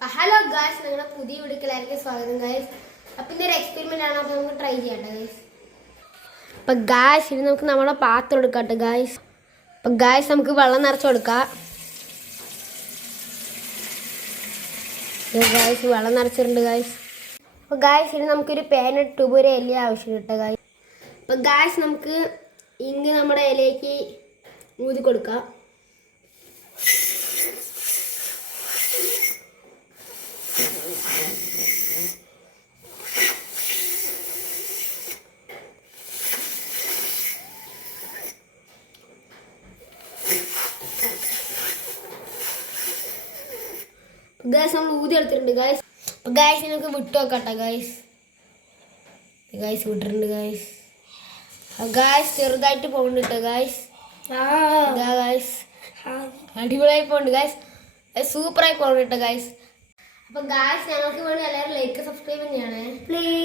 Hello guys, നിങ്ങളുടെ പുതിയ വീഡിയോയിലേക്ക് സ്വാഗതം ഗായ്സ്. അപ്പം ഇന്നൊരു എക്സ്പെരിമെൻ്റ് ആണ്. അപ്പോൾ നമുക്ക് ട്രൈ ചെയ്യട്ടെ ഗായ്സ്. അപ്പം ഗായ്സ് ഇനി നമുക്ക് നമ്മുടെ പാത്രം എടുക്കട്ടെ ഗായ്സ്. അപ്പം ഗായ്സ് നമുക്ക് വെള്ളം നിറച്ച് കൊടുക്കാം. ഗായ്സ് വെള്ളം നിറച്ചിട്ടുണ്ട് ഗായ്സ്. അപ്പോൾ ഗായ്സ് ഇനി നമുക്കൊരു പാൻ ഇട്ട് ഒരു ഇല ആവശ്യമില്ല ഗായ്സ്. അപ്പം ഗായ്സ് നമുക്ക് ഇങ്ങ് നമ്മുടെ ഇലയ്ക്ക് ഊതി കൊടുക്കാം. ഗായ്സ് നമ്മൾ ഊതി എടുത്തിട്ടുണ്ട് ഗായ്സ്. അപ്പോൾ ഗായ്സ് നമുക്ക് വിട്ടു നോക്കട്ടെ ഗായ്സ്. ഗായ്സ് വിട്ടിട്ടുണ്ട് ഗായ്സ്. ഗായ്സ് ചെറുതായിട്ട് പോകുന്നുണ്ട് ഗായ്സ്. ഗായ്സ് അടിപൊളിയായി പോകുന്നുണ്ട് ഗായ്സ്. സൂപ്പറായി പോകുന്നുണ്ട് ഗായ്സ്. അപ്പോൾ ഗായ്സ് ഞങ്ങൾക്ക് വേണ്ടി എല്ലാവരും ലൈക്ക് സബ്സ്ക്രൈബ് ചെയ്യണേ പ്ലീസ്.